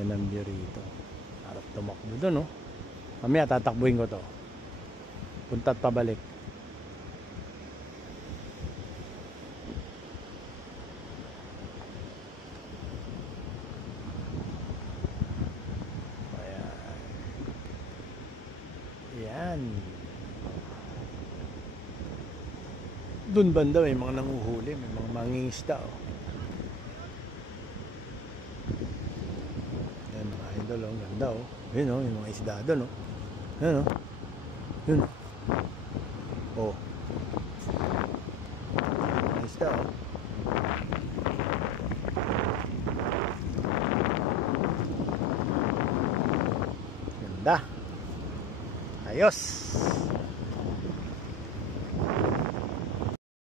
Yan ang view rito. Harap tumakbo doon, no? Mamaya tatakbuhin ko to. Punta at pabalik. Ayan. Doon banda may mga nanguhuli, may mga mangingisda, oh. Yan mga idol, oh, ganda, oh. Yun, oh, yung mga isda doon, oh. Yan, oh. Yun, oh. Mga isda, oh. Ganda. Ayos.